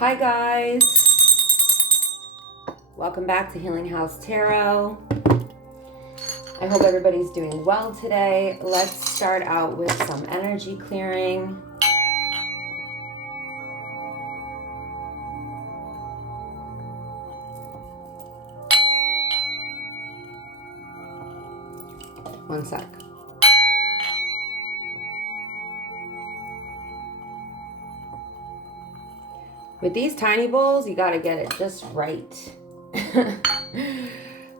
Hi guys, welcome back to Healing House Tarot. I hope everybody's doing well today. Let's start out with some energy clearing. One sec. With these tiny bowls, you got to get it just right.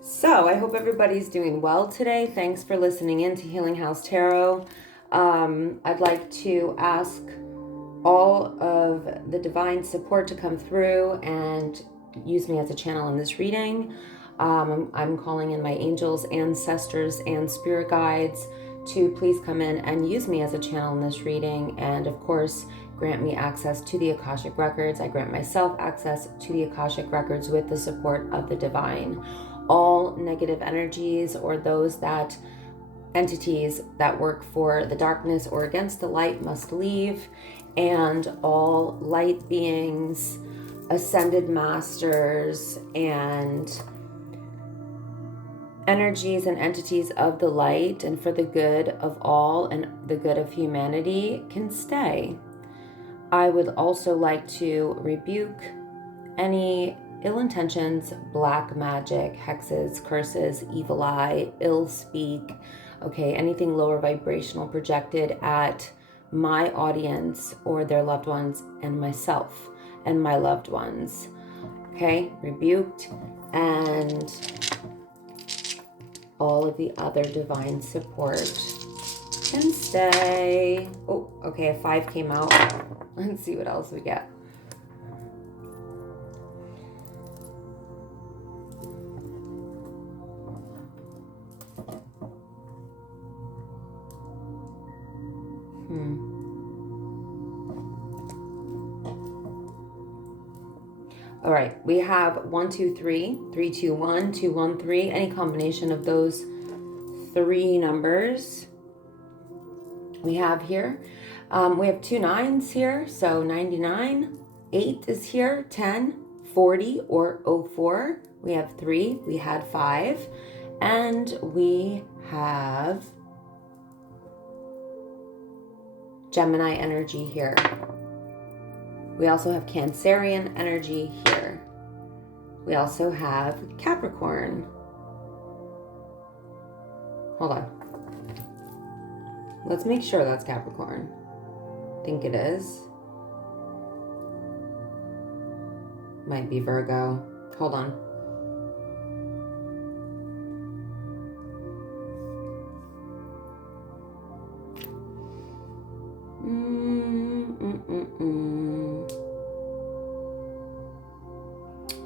So I hope everybody's doing well today. Thanks for listening in to Healing House Tarot. I'd like to ask all of the divine support to come through and use me as a channel in this reading. I'm calling in my angels, ancestors, and spirit guides to please come in and use me as a channel in this reading. And of course, grant me access to the Akashic Records. I grant myself access to the Akashic Records with the support of the divine. All negative energies or those that entities that work for the darkness or against the light must leave. And all light beings, ascended masters, and energies and entities of the light and for the good of all and the good of humanity can stay. I would also like to rebuke any ill intentions, black magic, hexes, curses, evil eye, ill speak, okay, anything lower vibrational projected at my audience or their loved ones and myself and my loved ones. Okay, rebuked, and all of the other divine support can stay. Oh, okay, a 5 came out. Let's see what else we get. All right, we have 1, 2, 3, 3, 2, 1, 2, 1, 3, any combination of those 3 numbers we have here. We have 2 9s here, so 99. 8 is here, 10, 40, or 04. We have 3, we had 5, and we have Gemini energy here. We also have Cancerian energy here. We also have Capricorn. Hold on. Let's make sure that's Capricorn. I think it is. Might be Virgo. Hold on.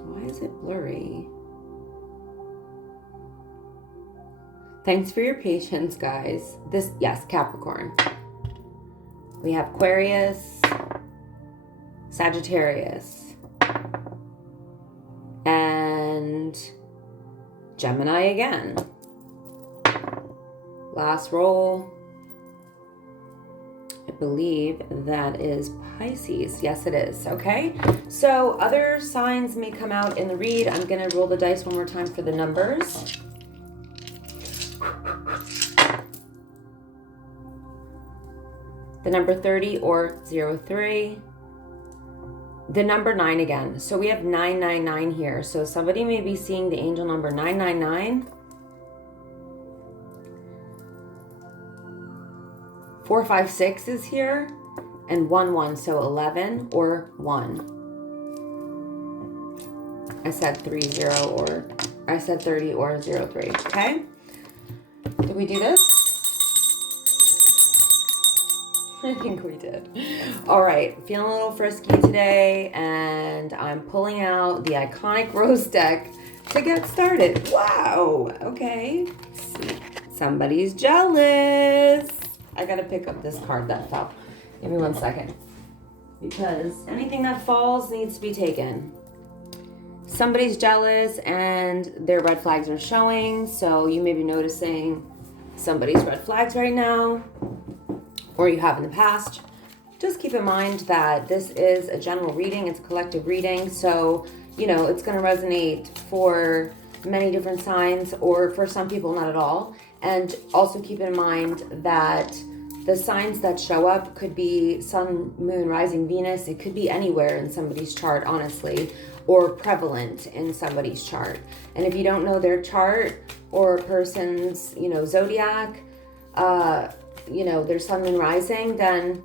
Why is it blurry? Thanks for your patience, guys. Yes, Capricorn. We have Aquarius, Sagittarius, and Gemini again. Last roll. I believe that is Pisces. Yes, it is. Okay. So other signs may come out in the read. I'm going to roll the dice one more time for the numbers. The number 30 or 03. The number 9 again. So we have 999 here. So somebody may be seeing the angel number 999. 456 is here, and 11, so 11 or 1. I said 30 or 03, okay? Did we do this? I think we did. All right, feeling a little frisky today, and I'm pulling out the iconic rose deck to get started. Wow, okay. Somebody's jealous. I gotta pick up this card that fell. Give me 1 second. Because anything that falls needs to be taken. Somebody's jealous and their red flags are showing. So you may be noticing somebody's red flags right now. Or you have in the past. just keep in mind that this is a general reading. It's a collective reading. So, it's going to resonate for many different signs, or for some people, not at all. And also keep in mind that the signs that show up could be Sun, Moon, Rising, Venus. It could be anywhere in somebody's chart, honestly, or prevalent in somebody's chart. And if you don't know their chart or person's, zodiac, their Sun, Moon, Rising, then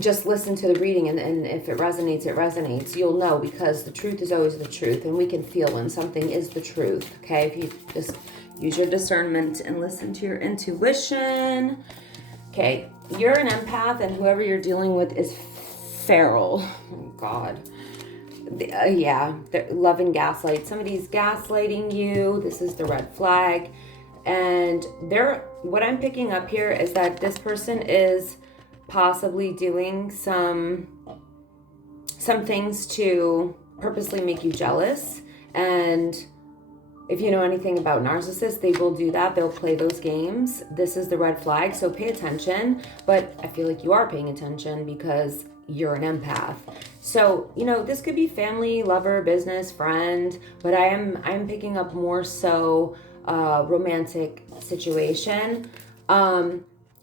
just listen to the reading, and if it resonates, it resonates. You'll know, because the truth is always the truth, and we can feel when something is the truth, okay? If you just use your discernment and listen to your intuition. Okay, you're an empath, and whoever you're dealing with is feral. Oh, God. Love and gaslight. Somebody's gaslighting you. This is the red flag. And what I'm picking up here is that this person is possibly doing some things to purposely make you jealous. And if you know anything about narcissists, they will do that. They'll play those games. This is the red flag, so pay attention. But I feel like you are paying attention because you're an empath. So, this could be family, lover, business, friend, but I'm picking up more so romantic situation.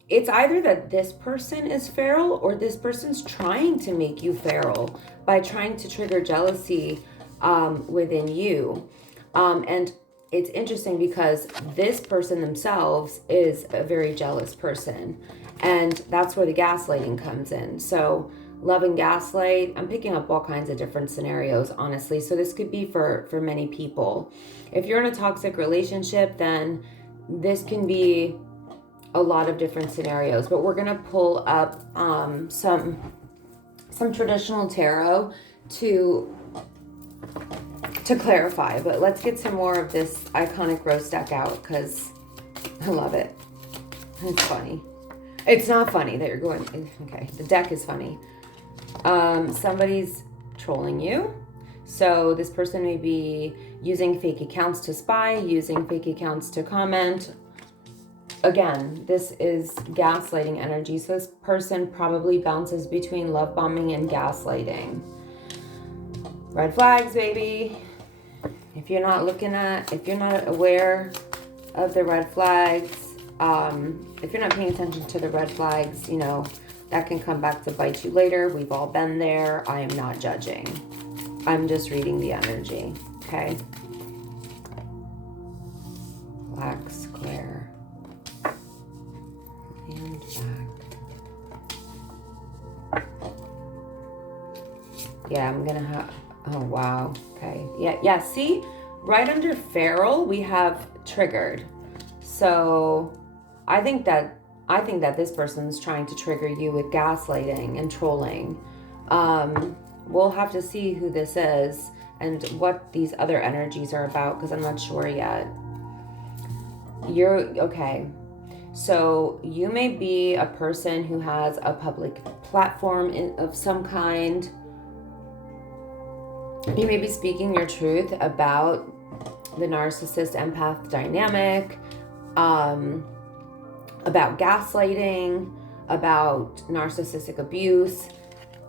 It's either that this person is feral, or this person's trying to make you feral by trying to trigger jealousy within you. And it's interesting because this person themselves is a very jealous person. And that's where the gaslighting comes in. So love and gaslight, I'm picking up all kinds of different scenarios, honestly. So this could be for many people. If you're in a toxic relationship, then this can be a lot of different scenarios. But we're going to pull up some traditional tarot to clarify. But let's get some more of this iconic rose deck out, because I love it. It's funny. It's not funny that you're going, okay, the deck is funny. Somebody's trolling you. So this person may be using fake accounts to spy, using fake accounts to comment. Again, this is gaslighting energy. So this person probably bounces between love bombing and gaslighting. Red flags, baby. If you're not aware of the red flags, if you're not paying attention to the red flags, that can come back to bite you later. We've all been there. I am not judging. I'm just reading the energy, okay? Black square. And back. Yeah, I'm gonna have, oh wow, okay. Yeah, see? Right under feral, we have triggered. So I think that this person's trying to trigger you with gaslighting and trolling. We'll have to see who this is and what these other energies are about, because I'm not sure yet. Okay. So you may be a person who has a public platform of some kind. You may be speaking your truth about the narcissist empath dynamic, about gaslighting, about narcissistic abuse,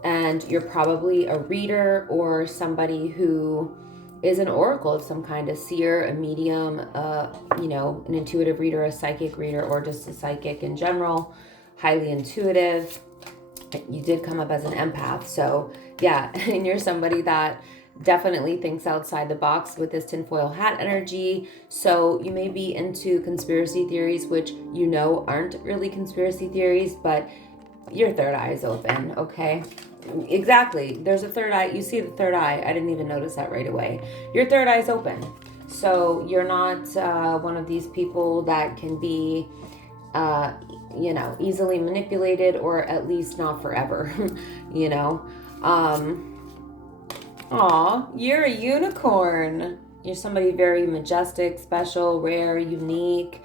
and you're probably a reader or somebody who is an oracle of some kind, a seer, a medium, an intuitive reader, a psychic reader, or just a psychic in general, highly intuitive. You did come up as an empath, so yeah, and you're somebody that definitely thinks outside the box with this tinfoil hat energy. So you may be into conspiracy theories, which aren't really conspiracy theories, but your third eye is open, okay? Exactly. There's a third eye. You see the third eye. I didn't even notice that right away. Your third eye is open. So you're not one of these people that can be, easily manipulated, or at least not forever, Aw, you're a unicorn. You're somebody very majestic, special, rare, unique.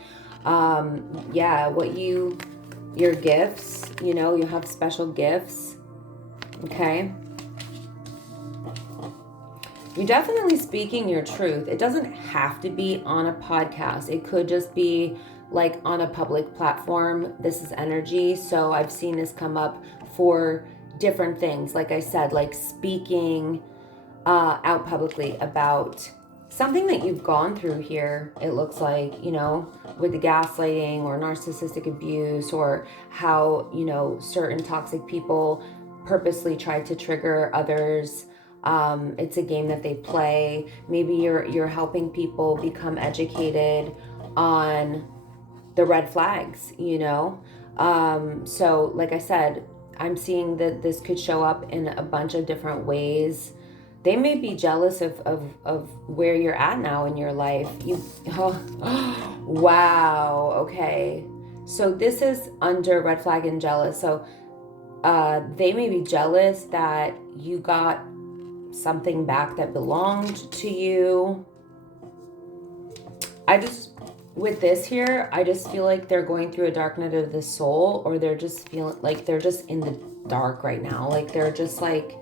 Your gifts, you have special gifts. Okay. You're definitely speaking your truth. It doesn't have to be on a podcast. It could just be like on a public platform. This is energy. So I've seen this come up for different things. Like I said, like speaking out publicly about something that you've gone through here. It looks like, you know, with the gaslighting or narcissistic abuse, or how, you know, certain toxic people purposely try to trigger others. It's a game that they play. Maybe you're helping people become educated on the red flags, you know. So like I said, I'm seeing that this could show up in a bunch of different ways. They may be jealous of where you're at now in your life. Wow, okay. So this is under red flag and jealous. So they may be jealous that you got something back that belonged to you. With this here, I just feel like they're going through a dark night of the soul, or they're just feeling like they're just in the dark right now. Like they're just like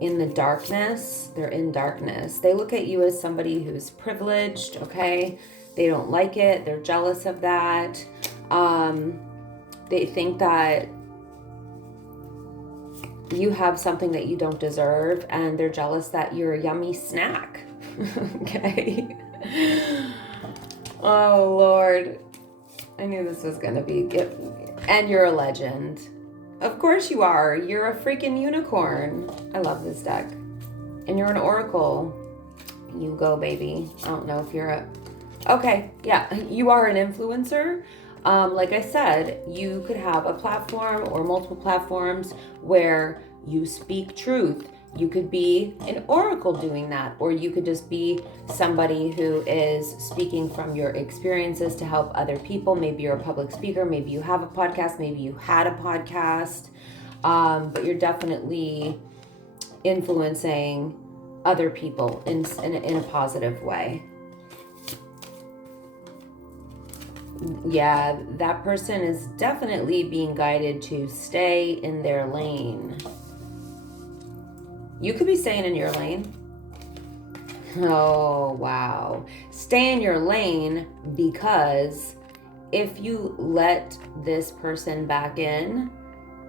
in the darkness. They're in darkness. They look at you as somebody who's privileged, okay? They don't like it. They're jealous of that. They think that you have something that you don't deserve, and they're jealous that you're a yummy snack. Okay? Oh, Lord. I knew this was going to be... And you're a legend. Of course you are. You're a freaking unicorn. I love this deck. And you're an oracle. You go, baby. I don't know if you're a... Okay, yeah. You are an influencer. Like I said, you could have a platform or multiple platforms where you speak truth. You could be an oracle doing that, or you could just be somebody who is speaking from your experiences to help other people. Maybe you're a public speaker, maybe you have a podcast, maybe you had a podcast, but you're definitely influencing other people in a positive way. Yeah, that person is definitely being guided to stay in their lane. You could be staying in your lane. Oh, wow. Stay in your lane, because if you let this person back in,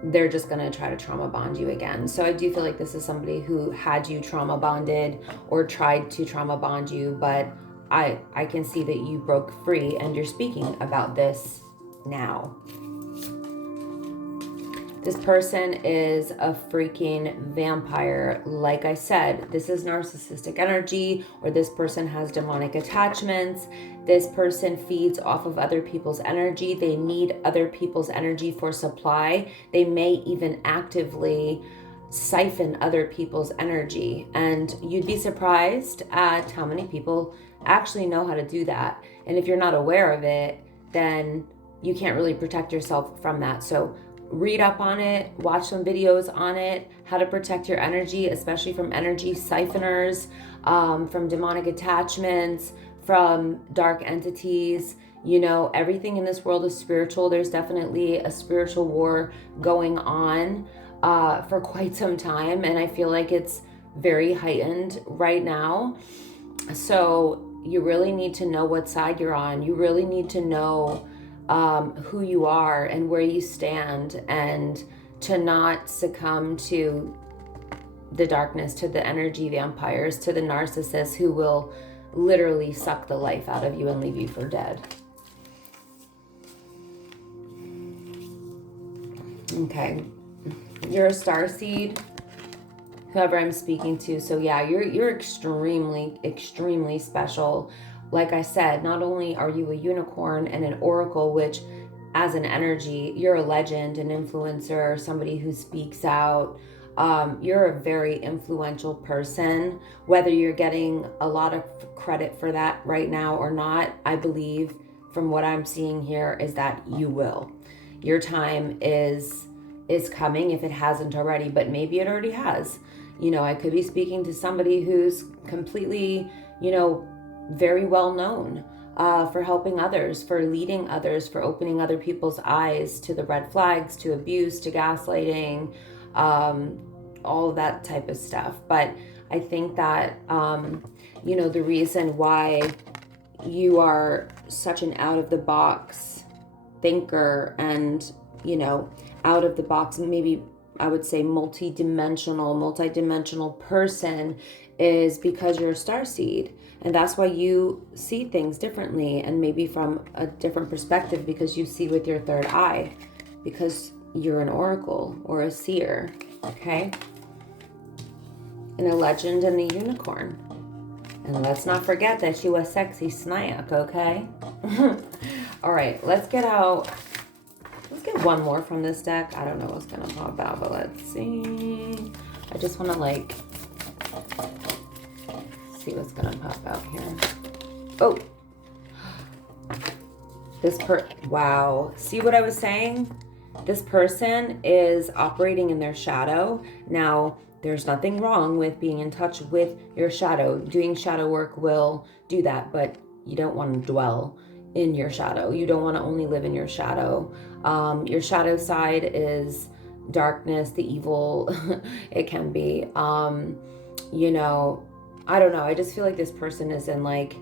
they're just going to try to trauma bond you again. So I do feel like this is somebody who had you trauma bonded or tried to trauma bond you, but I can see that you broke free and you're speaking about this now. This person is a freaking vampire. Like I said, this is narcissistic energy, or this person has demonic attachments. This person feeds off of other people's energy. They need other people's energy for supply. They may even actively siphon other people's energy. And you'd be surprised at how many people actually know how to do that. And if you're not aware of it, then you can't really protect yourself from that. So read up on it, watch some videos on it, how to protect your energy, especially from energy siphoners, from demonic attachments, from dark entities. You know, everything in this world is spiritual. There's definitely a spiritual war going on for quite some time, and I feel like it's very heightened right now. So you really need to know what side you're on. You really need to know who you are and where you stand, and to not succumb to the darkness, to the energy vampires, to the narcissists who will literally suck the life out of you and leave you for dead. Okay, you're a starseed, whoever I'm speaking to. So yeah, you're extremely special. Like I said, not only are you a unicorn and an oracle, which as an energy, you're a legend, an influencer, somebody who speaks out. You're a very influential person. Whether you're getting a lot of credit for that right now or not, I believe from what I'm seeing here is that you will. Your time is coming, if it hasn't already, but maybe it already has. You know, I could be speaking to somebody who's completely, you know, very well known for helping others, for leading others, for opening other people's eyes to the red flags, to abuse, to gaslighting, all of that type of stuff. But I think that, you know, the reason why you are such an out-of-the-box thinker and, you know, out of the box, maybe I would say, multi-dimensional person is because you're a starseed. And that's why you see things differently and maybe from a different perspective, because you see with your third eye, because you're an oracle or a seer, okay? And a legend and a unicorn. And let's not forget that you a sexy snack, okay? All right, let's get one more from this deck. I don't know what's gonna pop out, but let's see. I just wanna like see what's gonna pop out here. Oh, wow. See what I was saying? This person is operating in their shadow. Now, there's nothing wrong with being in touch with your shadow. Doing shadow work will do that, but you don't want to dwell in your shadow. You don't want to only live in your shadow. Your shadow side is darkness, the evil. It can be. You know, I don't know. I just feel like this person is in like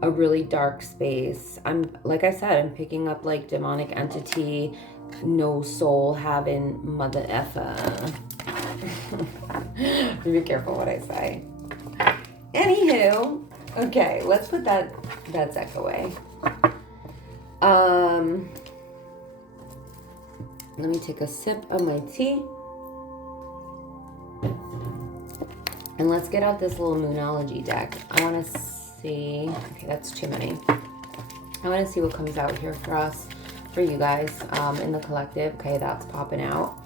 a really dark space. Like I said, I'm picking up like demonic entity, no soul having mother effer. Be careful what I say. Anywho, okay, let's put that deck away. Let me take a sip of my tea. And let's get out this little Moonology deck. I want to see. Okay, that's too many. I want to see what comes out here for us, for you guys in the collective. Okay, that's popping out.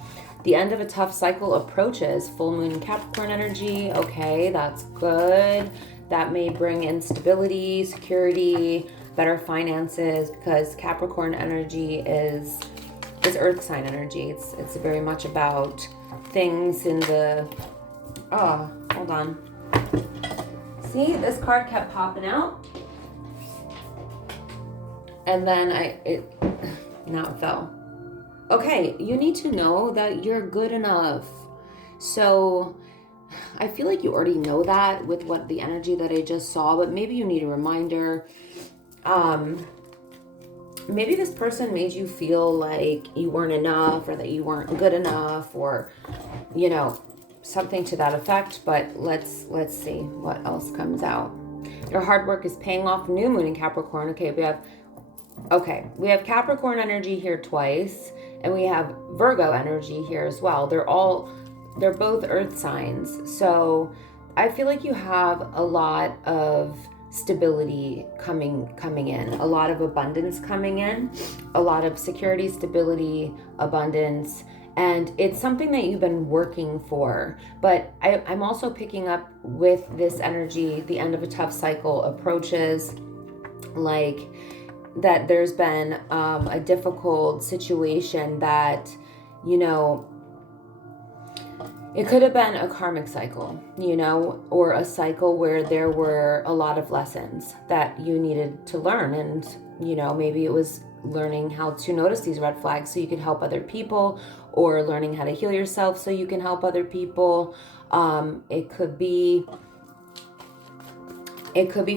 The end of a tough cycle approaches. Full moon Capricorn energy. Okay, that's good. That may bring instability, security, better finances, because Capricorn energy is earth sign energy. It's very much about things in the... Oh, hold on. See, this card kept popping out. And then now it fell. Okay, you need to know that you're good enough. So I feel like you already know that with what the energy that I just saw, but maybe you need a reminder. Maybe this person made you feel like you weren't enough, or that you weren't good enough, or, you know, something to that effect. But let's see what else comes out. Your hard work is paying off. New moon in Capricorn. We have Capricorn energy here twice, and we have Virgo energy here as well. They're both earth signs. So I feel like you have a lot of stability coming in, a lot of abundance coming in, a lot of security, stability, abundance. And it's something that you've been working for. But I'm also picking up with this energy, the end of a tough cycle approaches, like that there's been a difficult situation that, you know, it could have been a karmic cycle, you know, or a cycle where there were a lot of lessons that you needed to learn. And, you know, maybe it was learning how to notice these red flags so you could help other people, or learning how to heal yourself so you can help other people. It could be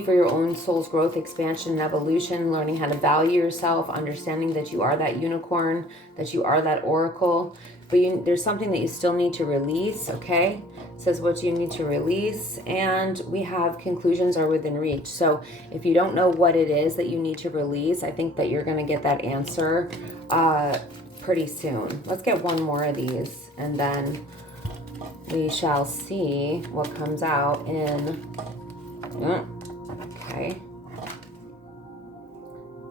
for your own soul's growth, expansion, and evolution, learning how to value yourself, understanding that you are that unicorn, that you are that oracle. But there's something that you still need to release, okay? It says what you need to release, and we have conclusions are within reach. So if you don't know what it is that you need to release, I think that you're going to get that answer pretty soon. Let's get one more of these, and then we shall see what comes out in... Okay.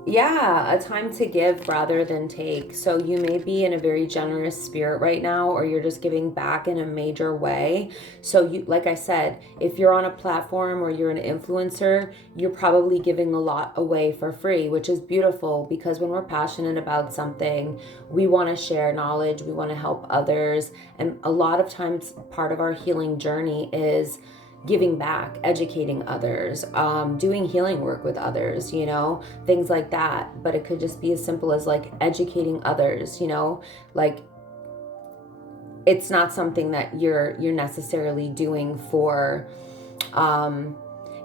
Yeah, a time to give rather than take. So you may be in a very generous spirit right now, or you're just giving back in a major way. So you, like I said, if you're on a platform or you're an influencer, you're probably giving a lot away for free, which is beautiful, because when we're passionate about something, we want to share knowledge, we want to help others. And a lot of times part of our healing journey is giving back, educating others, doing healing work with others, you know, things like that. But it could just be as simple as like educating others, you know, like it's not something that you're necessarily doing for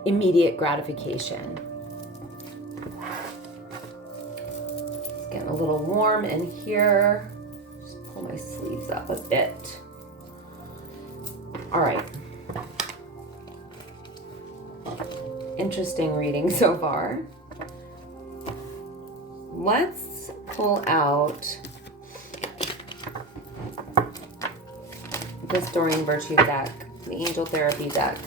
immediate gratification. It's getting a little warm in here. Just pull my sleeves up a bit. All right. Interesting reading so far. Let's pull out this Doreen Virtue deck, the Angel Therapy deck.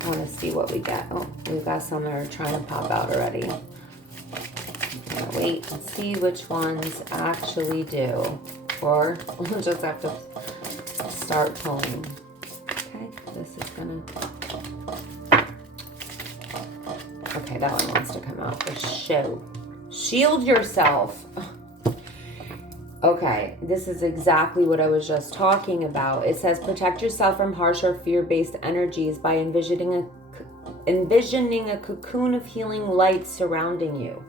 I want to see what we get. Oh, we've got some that are trying to pop out already. Wait and see which ones actually do. Or we'll just have to start pulling. Okay, this is gonna... Okay, that one wants to come out for show. Shield yourself. Okay, this is exactly what I was just talking about. It says protect yourself from harsh or fear-based energies by envisioning a cocoon of healing light surrounding you.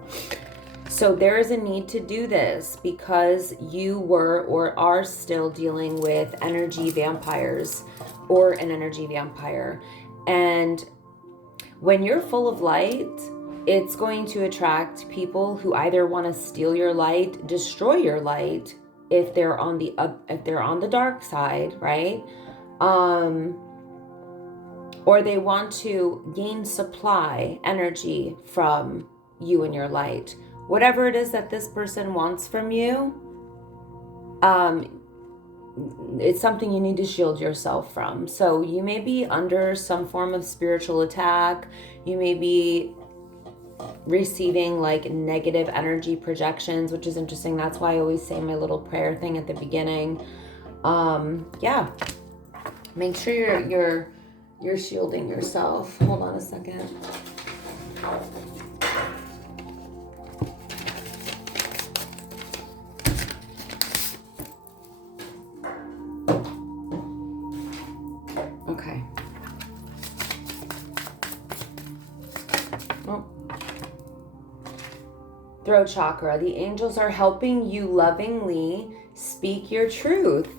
So there is a need to do this because you were or are still dealing with energy vampires or an energy vampire. And when you're full of light, it's going to attract people who either want to steal your light, destroy your light if they're on the dark side, right? Or they want to gain supply energy from you and your light. Whatever it is that this person wants from you, it's something you need to shield yourself from. So you may be under some form of spiritual attack. You may be receiving like negative energy projections, which is interesting. That's why I always say my little prayer thing at the beginning. Yeah, make sure you're shielding yourself. Hold on a second. Okay. Oh. Throat chakra. The angels are helping you lovingly speak your truth.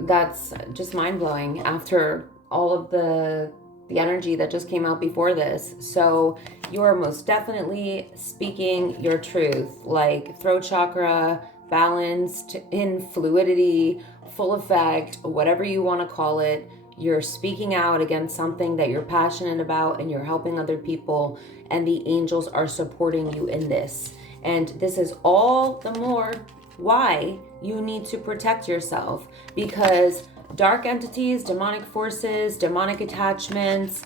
That's just mind-blowing after all of the energy that just came out before this. So you are most definitely speaking your truth, like throat chakra, balanced in fluidity, full effect, whatever you want to call it. You're speaking out against something that you're passionate about and you're helping other people, and the angels are supporting you in this. And this is all the more why you need to protect yourself, because dark entities, demonic forces, demonic attachments,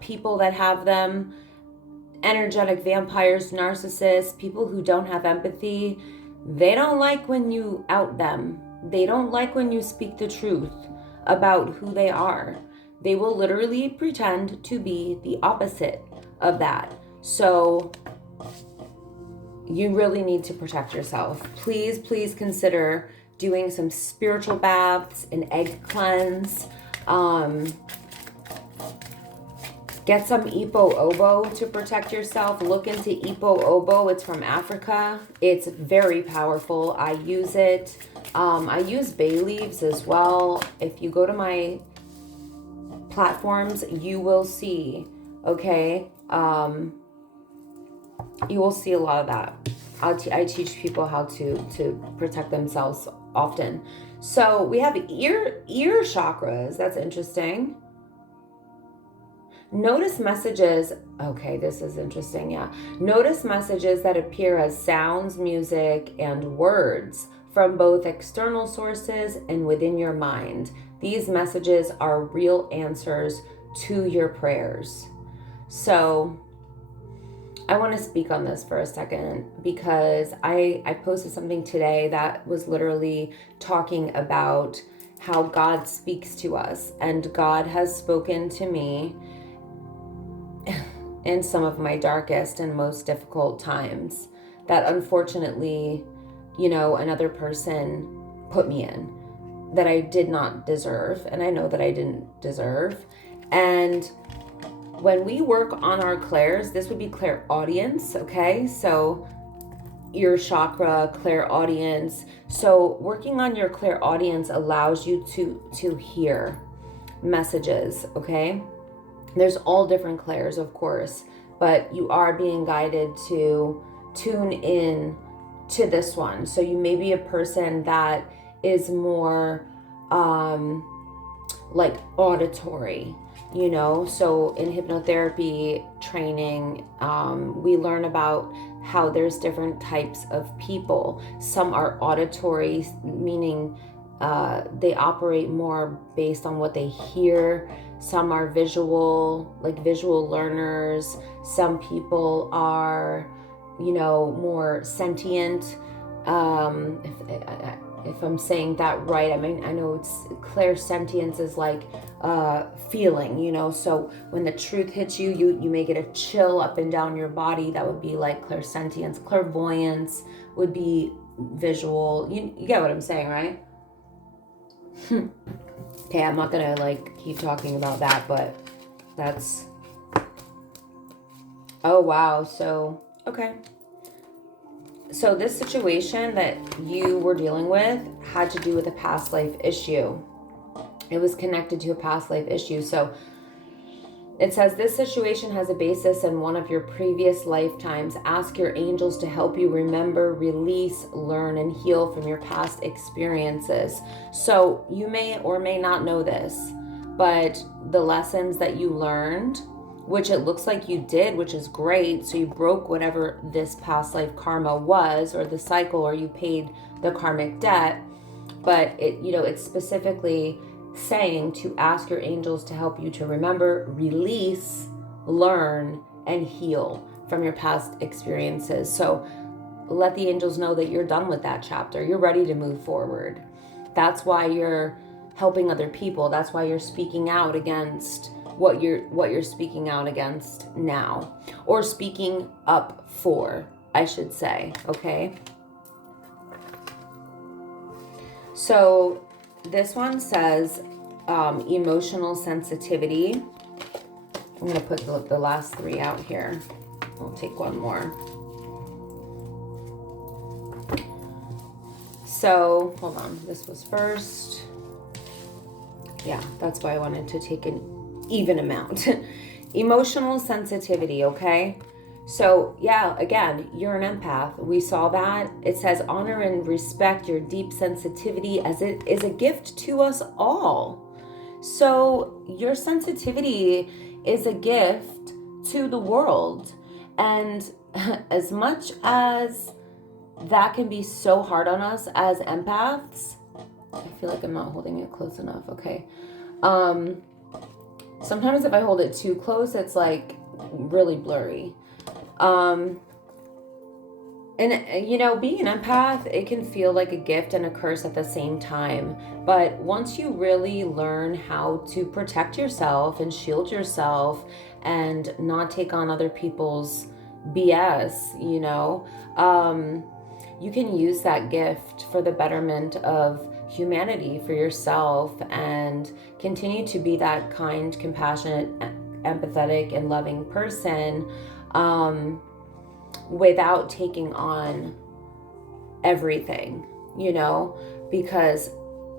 people that have them, energetic vampires, narcissists, people who don't have empathy, they don't like when you out them. They don't like when you speak the truth about who they are. They will literally pretend to be the opposite of that. So you really need to protect yourself. Please, please consider doing some spiritual baths, an egg cleanse. Get some Ipo Obo to protect yourself. Look into Ipo Obo. It's from Africa. It's very powerful. I use it. I use bay leaves as well. If you go to my platforms, you will see, okay? You will see a lot of that. I teach people how to protect themselves often. So we have ear chakras. That's interesting. Notice messages. Okay, this is interesting. Yeah. Notice messages that appear as sounds, music, and words from both external sources and within your mind. These messages are real answers to your prayers. So I want to speak on this for a second because I posted something today that was literally talking about how God speaks to us, and God has spoken to me in some of my darkest and most difficult times that unfortunately, you know, another person put me in that I did not deserve, and I know that I didn't deserve. And when we work on our clairs, this would be clairaudience, okay? So ear chakra, clairaudience. So working on your clairaudience allows you to hear messages, okay? There's all different clairs, of course, but you are being guided to tune in to this one. So you may be a person that is more like auditory, you know. So in hypnotherapy training, we learn about how there's different types of people. Some are auditory, meaning they operate more based on what they hear. Some are visual, like visual learners. Some people are, you know, more sentient. If I'm saying that right, I mean, I know it's clairsentience is like feeling, you know. So when the truth hits you, you may get a chill up and down your body. That would be like clairsentience. Clairvoyance would be visual. You get what I'm saying, right? Okay, I'm not gonna like keep talking about that, but that's, oh wow. So okay, so this situation that you were dealing with had to do with a past life issue. It was connected to a past life issue. So it says this situation has a basis in one of your previous lifetimes. Ask your angels to help you remember, release, learn, and heal from your past experiences. So you may or may not know this, but the lessons that you learned, which it looks like you did, which is great. So you broke whatever this past life karma was, or the cycle, or you paid the karmic debt. But it, you know, it's specifically saying to ask your angels to help you to remember, release, learn, and heal from your past experiences. So let the angels know that you're done with that chapter. You're ready to move forward. That's why you're helping other people. That's why you're speaking out against what you're speaking out against now, or speaking up for, I should say. Okay. So this one says emotional sensitivity. I'm going to put the last three out here. I'll take one more. So hold on. This was first. Yeah, that's why I wanted to take an even amount. Emotional sensitivity, okay? So yeah, again, you're an empath. We saw that. It says honor and respect your deep sensitivity as it is a gift to us all. So your sensitivity is a gift to the world. And as much as that can be so hard on us as empaths, I feel like I'm not holding it close enough. Okay. Sometimes if I hold it too close, it's like really blurry. And you know, being an empath, it can feel like a gift and a curse at the same time. But once you really learn how to protect yourself and shield yourself and not take on other people's BS, you know, you can use that gift for the betterment of humanity, for yourself, and continue to be that kind, compassionate, empathetic, and loving person without taking on everything, you know, because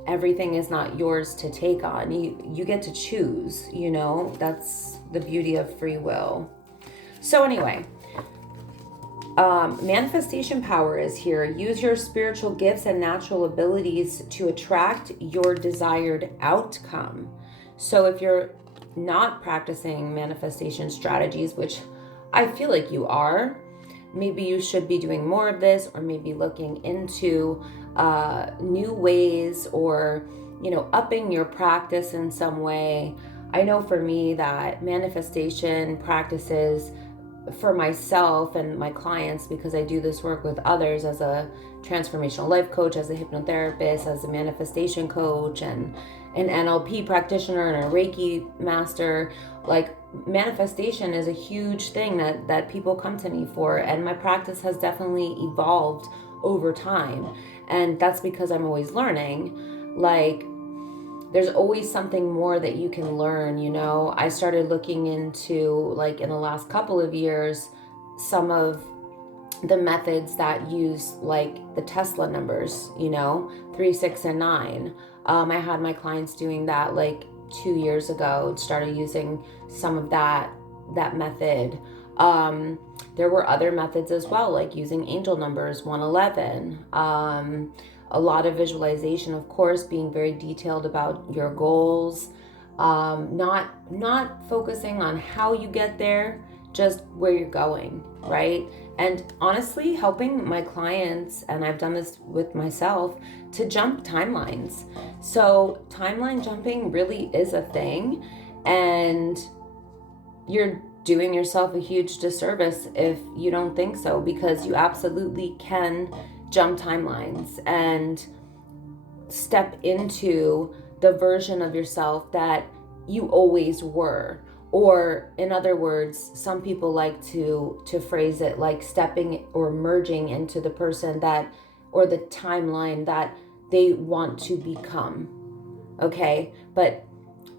everything is not yours to take on. You get to choose, you know. That's the beauty of free will. So anyway, manifestation power is here. Use your spiritual gifts and natural abilities to attract your desired outcome. So if you're not practicing manifestation strategies, which I feel like you are, maybe you should be doing more of this, or maybe looking into new ways, or, you know, upping your practice in some way. I know for me that manifestation practices for myself and my clients, because I do this work with others as a transformational life coach, as a hypnotherapist, as a manifestation coach, and an NLP practitioner and a Reiki master. Like, manifestation is a huge thing that people come to me for, and my practice has definitely evolved over time. And that's because I'm always learning. Like, there's always something more that you can learn, you know. I started looking into, like, in the last couple of years, some of the methods that use, like, the Tesla numbers, you know, 3, 6, and 9. I had my clients doing that like 2 years ago, started using some of that method. There were other methods as well, like using angel numbers, 111. A lot of visualization, of course, being very detailed about your goals. Not focusing on how you get there, just where you're going, right? And honestly, helping my clients, and I've done this with myself, to jump timelines. So timeline jumping really is a thing, and you're doing yourself a huge disservice if you don't think so, because you absolutely can jump timelines and step into the version of yourself that you always were. Or in other words, some people like to phrase it like stepping or merging into the person that, or the timeline that they want to become. Okay? But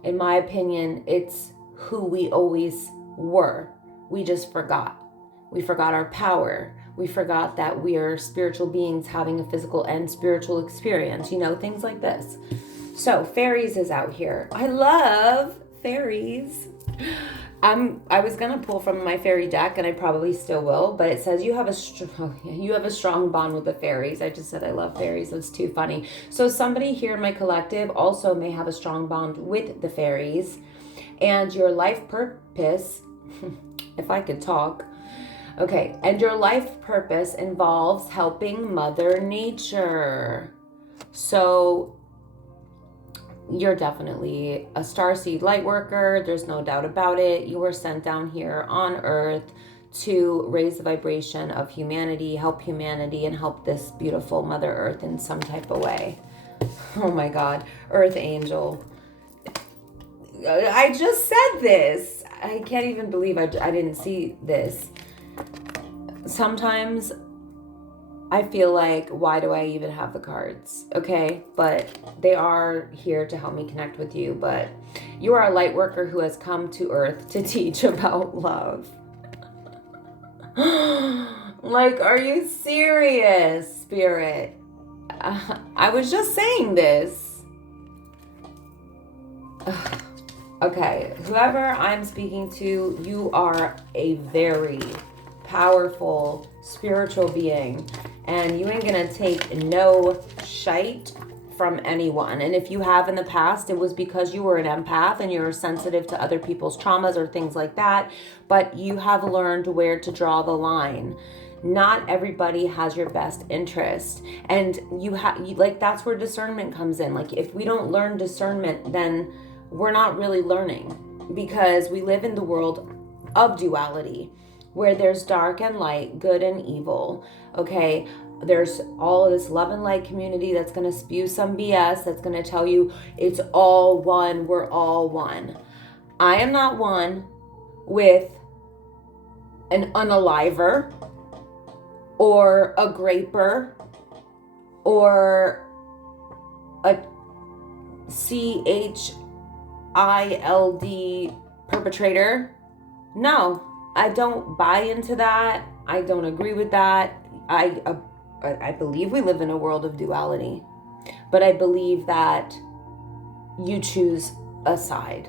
in my opinion, it's who we always were. We just forgot. We forgot our power. We forgot that we are spiritual beings having a physical and spiritual experience, things like this. So fairies is out here. I love fairies. I was gonna pull from my fairy deck, and I probably still will, but it says you have a strong bond with the fairies. I just said I love fairies. That's too funny. So somebody here in my collective also may have a strong bond with the fairies, and your life purpose, if I could talk. Okay, and your life purpose involves helping Mother Nature. So you're definitely a starseed Lightworker. There's no doubt about it. You were sent down here on Earth to raise the vibration of humanity, and help this beautiful Mother Earth in some type of way. Oh my God, Earth Angel. I just said this. I can't even believe I didn't see this. Sometimes I feel like, why do I even have the cards? Okay, but they are here to help me connect with you. But you are a light worker who has come to Earth to teach about love. Like, are you serious, Spirit? I was just saying this. Okay, whoever I'm speaking to, you are a very powerful spiritual being, and you ain't gonna take no shite from anyone. And if you have in the past, it was because you were an empath and you're sensitive to other people's traumas or things like that, but you have learned where to draw the line. Not everybody has your best interest, and that's where discernment comes in. Like, if we don't learn discernment, then we're not really learning, because we live in the world of duality, where there's dark and light, good and evil. Okay, there's all of this love and light community that's going to spew some BS, that's going to tell you it's all one, we're all one. I am not one with an unaliver or a graper or a CHILD perpetrator. No, I don't buy into that. I don't agree with that. I believe we live in a world of duality, but I believe that you choose a side.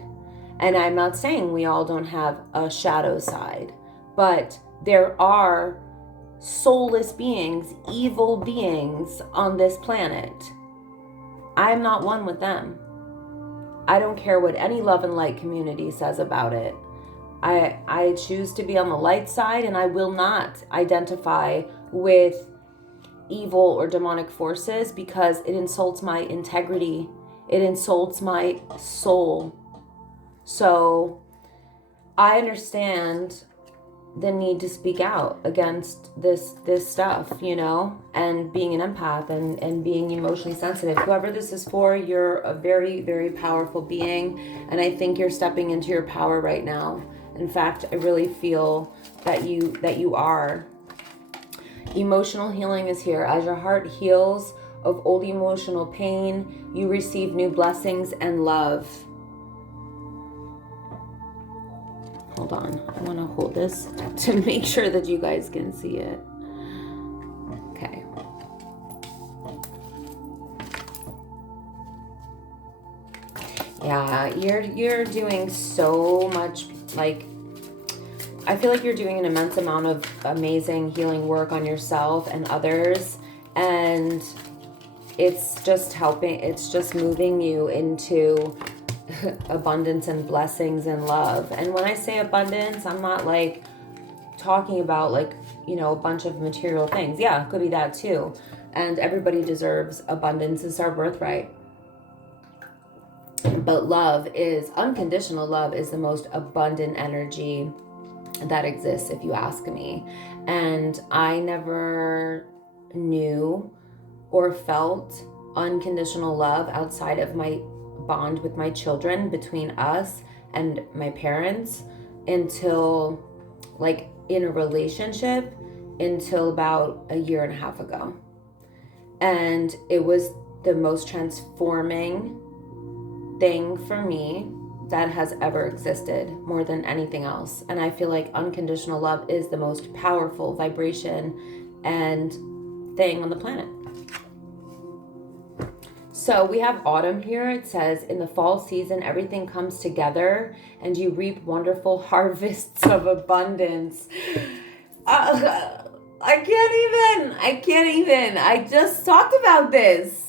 And I'm not saying we all don't have a shadow side, but there are soulless beings, evil beings on this planet. I'm not one with them. I don't care what any love and light community says about it. I choose to be on the light side, and I will not identify with evil or demonic forces, because it insults my integrity. It insults my soul. So I understand the need to speak out against this stuff, and being an empath and being emotionally sensitive. Whoever this is for, you're a very, very powerful being, and I think you're stepping into your power right now. In fact, I really feel that you are. Emotional healing is here. As your heart heals of old emotional pain, you receive new blessings and love. Hold on. I want to hold this to make sure that you guys can see it. Okay. Yeah, you're doing so much, like, I feel like you're doing an immense amount of amazing healing work on yourself and others, and it's just helping, it's just moving you into abundance and blessings and love. And when I say abundance, I'm not like talking about like, you know, a bunch of material things. Yeah, it could be that too. And everybody deserves abundance. It's our birthright. But love is, unconditional love is the most abundant energy that exists, if you ask me. And I never knew or felt unconditional love outside of my bond with my children, between us and my parents, until like in a relationship, until about a year and a half ago. And it was the most transforming thing for me that has ever existed, more than anything else. And I feel like unconditional love is the most powerful vibration and thing on the planet. So we have autumn here. It says, in the fall season, everything comes together and you reap wonderful harvests of abundance. I can't even. I just talked about this.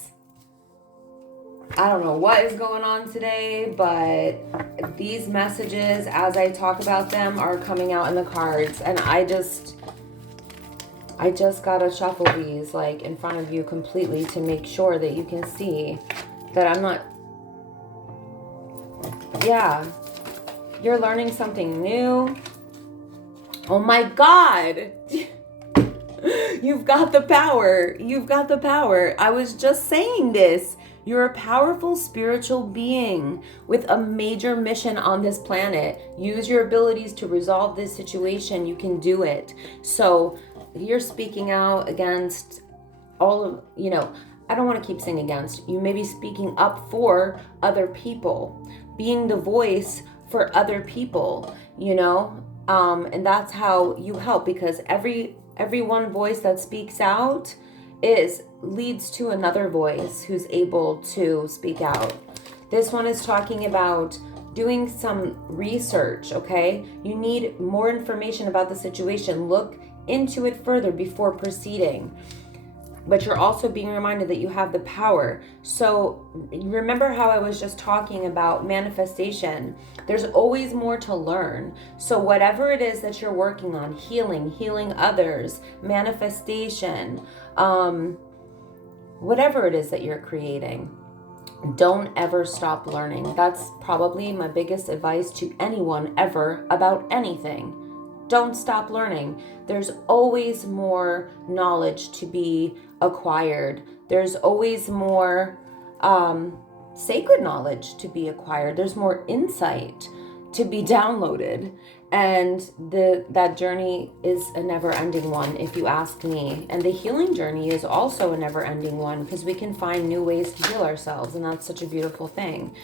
I don't know what is going on today, but these messages, as I talk about them, are coming out in the cards. And I just gotta shuffle these like in front of you completely to make sure that you can see that I'm not, yeah, you're learning something new. Oh my God. You've got the power. You've got the power. I was just saying this. You're a powerful spiritual being with a major mission on this planet. Use your abilities to resolve this situation. You can do it. So you're speaking out against all of, you know, I don't want to keep saying against. You may be speaking up for other people, being the voice for other people, you know, and that's how you help, because every one voice that speaks out leads to another voice who's able to speak out. This one is talking about doing some research, okay? You need more information about the situation. Look into it further before proceeding. But you're also being reminded that you have the power. So remember how I was just talking about manifestation. There's always more to learn. So whatever it is that you're working on, healing others, manifestation, whatever it is that you're creating, don't ever stop learning. That's probably my biggest advice to anyone ever about anything. Don't stop learning. There's always more knowledge to be acquired. There's always more sacred knowledge to be acquired. There's more insight to be downloaded. And that journey is a never-ending one, if you ask me. And the healing journey is also a never-ending one, because we can find new ways to heal ourselves. And that's such a beautiful thing.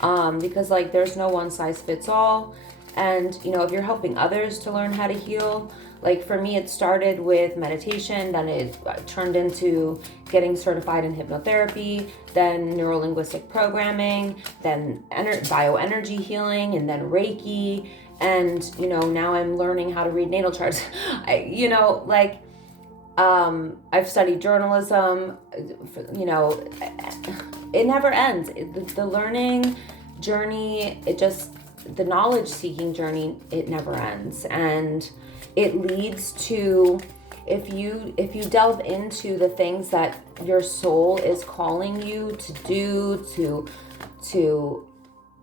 Because like there's no one size fits all. And, you know, if you're helping others to learn how to heal, like for me, it started with meditation, then it turned into getting certified in hypnotherapy, then neuro-linguistic programming, then bioenergy healing, and then Reiki. And, you know, now I'm learning how to read natal charts. I've studied journalism, you know, it never ends. The learning journey, the knowledge seeking journey, it never ends. And it leads to, if you delve into the things that your soul is calling you to do, to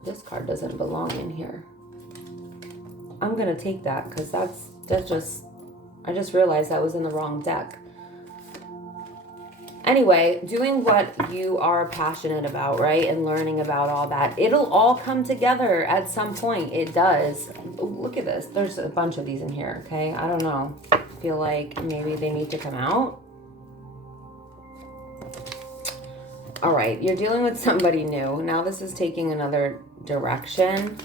this card doesn't belong in here. I'm gonna take that, because I just realized that was in the wrong deck. Anyway, doing what you are passionate about, right? And learning about all that. It'll all come together at some point. It does. Look at this. There's a bunch of these in here, okay? I don't know. I feel like maybe they need to come out. All right, you're dealing with somebody new. Now this is taking another direction.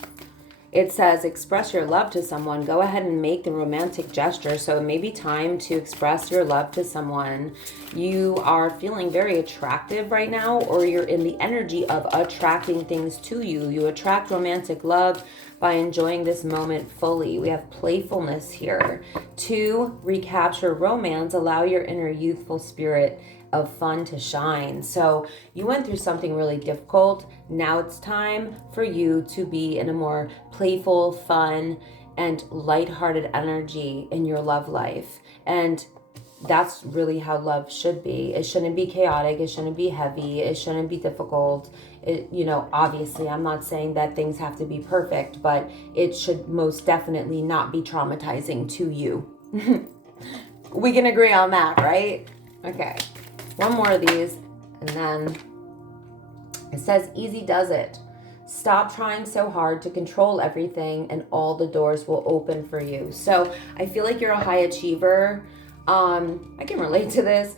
it says express your love to someone. Go ahead and make the romantic gesture. So it may be time to express your love to someone. You are feeling very attractive right now, or you're in the energy of attracting things to you. You attract romantic love by enjoying this moment fully. We have playfulness here. 2, recapture romance. Allow your inner youthful spirit of fun to shine. So you went through something really difficult. Now it's time for you to be in a more playful, fun, and lighthearted energy in your love life. And that's really how love should be. It shouldn't be chaotic. It shouldn't be heavy. It shouldn't be difficult. Obviously, I'm not saying that things have to be perfect, but it should most definitely not be traumatizing to you. We can agree on that, right? Okay. One more of these, and then it says, easy does it. Stop trying so hard to control everything, and all the doors will open for you. So I feel like you're a high achiever. I can relate to this.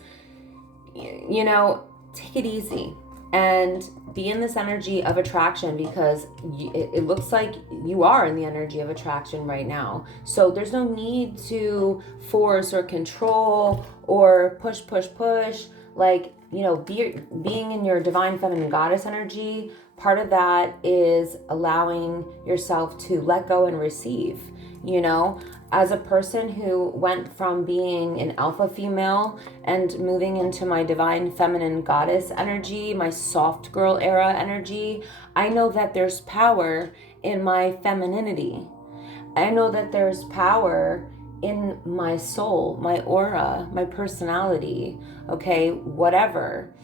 Take it easy and be in this energy of attraction, because it looks like you are in the energy of attraction right now. So there's no need to force or control or push. Like, being in your divine feminine goddess energy, part of that is allowing yourself to let go and receive. As a person who went from being an alpha female and moving into my divine feminine goddess energy, my soft girl era energy, I know that there's power in my femininity. I know that there's power in my soul, my aura, my personality, okay, whatever.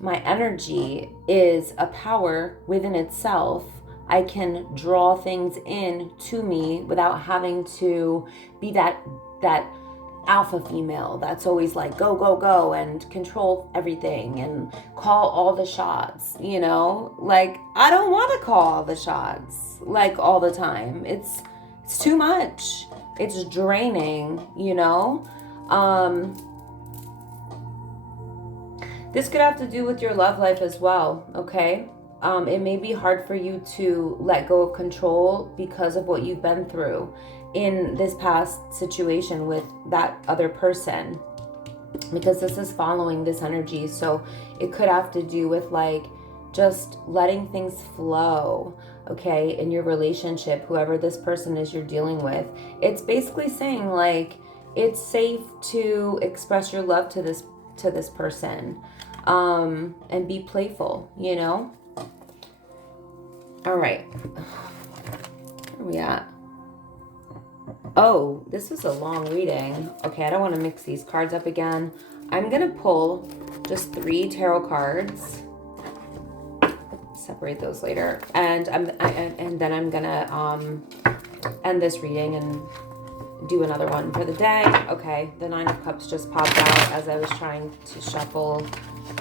My energy is a power within itself. I can draw things in to me without having to be that alpha female that's always like go and control everything and call all the shots, like I don't want to call all the shots like all the time. It's too much. It's draining, This could have to do with your love life as well, okay? It may be hard for you to let go of control because of what you've been through in this past situation with that other person, because this is following this energy. So it could have to do with like just letting things flow, okay, in your relationship, whoever this person is you're dealing with. It's basically saying like it's safe to express your love to this person, and be playful, All right. Where are we at? Oh, this is a long reading. Okay, I don't want to mix these cards up again. I'm going to pull just 3 tarot cards. Separate those later. And then I'm going to end this reading and do another one for the day. Okay, the 9 of Cups just popped out as I was trying to shuffle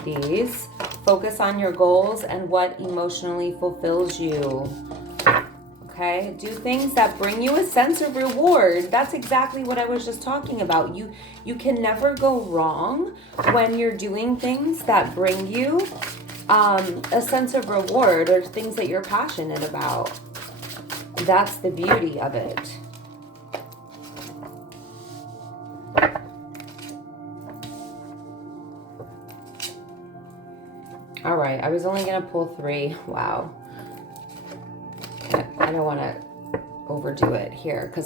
these. Focus on your goals and what emotionally fulfills you. Okay, do things that bring you a sense of reward. That's exactly what I was just talking about. You can never go wrong when you're doing things that bring you a sense of reward or things that you're passionate about. That's the beauty of it. All right, I was only going to pull 3. Wow. I don't want to overdo it here because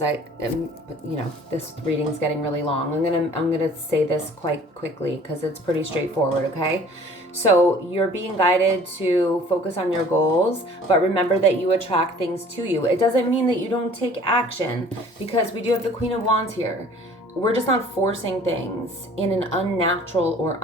this reading's getting really long. I'm gonna say this quite quickly because it's pretty straightforward, okay? So you're being guided to focus on your goals, but remember that you attract things to you. It doesn't mean that you don't take action, because we do have the Queen of Wands here. We're just not forcing things in an unnatural or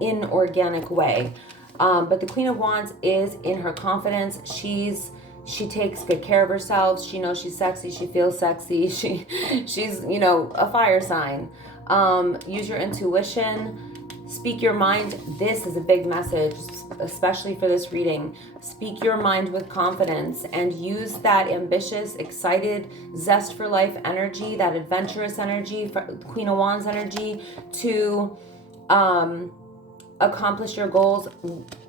inorganic way. But the Queen of Wands is in her confidence. She takes good care of herself. She knows she's sexy. She feels sexy. She's a fire sign. Use your intuition. Speak your mind. This is a big message, especially for this reading. Speak your mind with confidence and use that ambitious, excited, zest for life energy, that adventurous energy, Queen of Wands energy, to accomplish your goals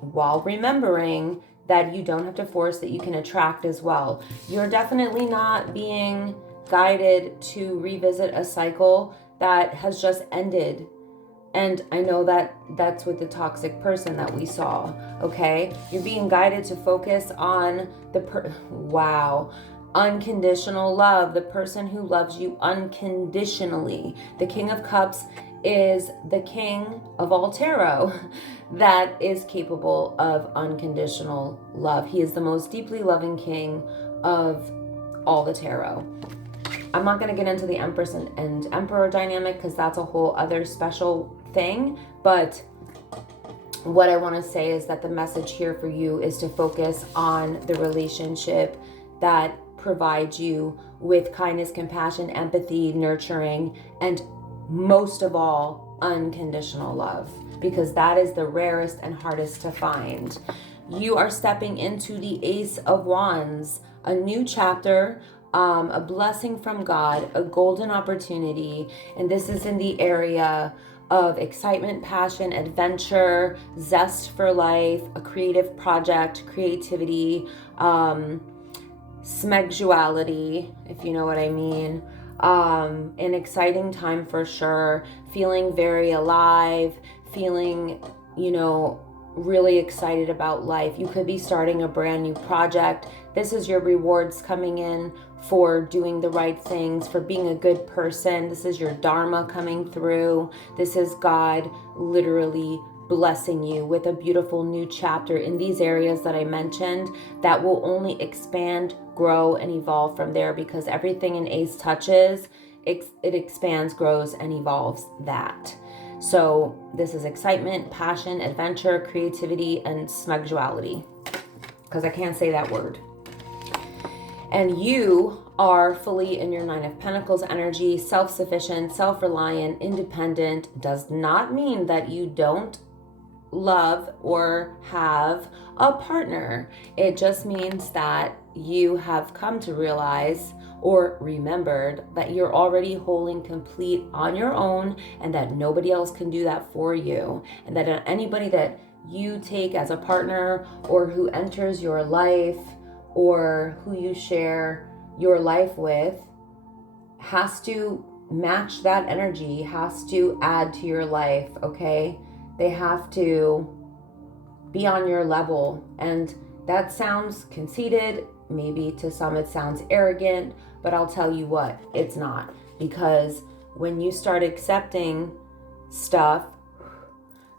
while remembering that you don't have to force, that you can attract as well. You're definitely not being guided to revisit a cycle that has just ended. And I know that that's with the toxic person that we saw, okay? You're being guided to focus on unconditional love, the person who loves you unconditionally. The King of Cups is the king of all tarot that is capable of unconditional love. He is the most deeply loving king of all the tarot. I'm not going to get into the Empress and Emperor dynamic because that's a whole other special thing. But what I want to say is that the message here for you is to focus on the relationship that provides you with kindness, compassion, empathy, nurturing, and most of all, unconditional love, because that is the rarest and hardest to find. You are stepping into the Ace of Wands, a new chapter, a blessing from God, a golden opportunity, and this is in the area of excitement, passion, adventure, zest for life, a creative project, creativity, smegduality, if you know what I mean. An exciting time for sure, feeling very alive, feeling, really excited about life. You could be starting a brand new project. This is your rewards coming in for doing the right things, for being a good person. This is your dharma coming through. This is God literally blessing you with a beautiful new chapter in these areas that I mentioned that will only expand, grow, and evolve from there, because everything an ace touches, it expands, grows, and evolves that. So this is excitement, passion, adventure, creativity, and smegduality, because I can't say that word. And you are fully in your Nine of Pentacles energy, self-sufficient, self-reliant, independent. Does not mean that you don't love or have a partner. It just means that you have come to realize or remembered that you're already whole and complete on your own, and that nobody else can do that for you, and that anybody that you take as a partner or who enters your life or who you share your life with has to match that energy, has to add to your life, okay? They have to be on your level. And that sounds conceited. Maybe to some it sounds arrogant, but I'll tell you what, it's not. Because when you start accepting stuff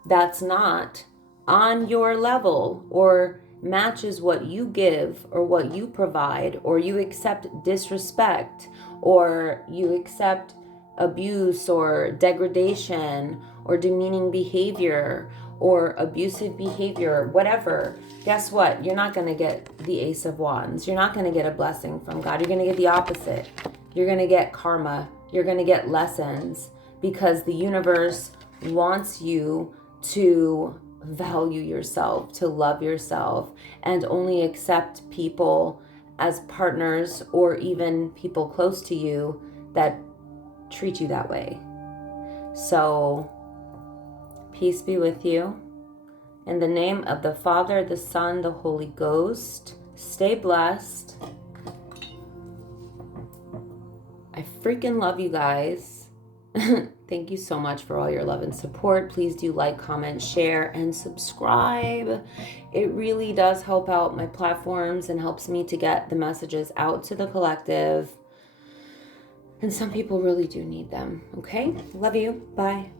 that's not on your level or matches what you give or what you provide, or you accept disrespect, or you accept abuse or degradation or demeaning behavior or abusive behavior, whatever, guess what? You're not going to get the Ace of Wands. You're not going to get a blessing from God. You're going to get the opposite. You're going to get karma. You're going to get lessons, because the universe wants you to value yourself, to love yourself, and only accept people as partners or even people close to you that treat you that way. So peace be with you. In the name of the Father, the Son, the Holy Ghost, stay blessed. I freaking love you guys. Thank you so much for all your love and support. Please do like, comment, share, and subscribe. It really does help out my platforms and helps me to get the messages out to the collective. And some people really do need them. Okay? Love you. Bye.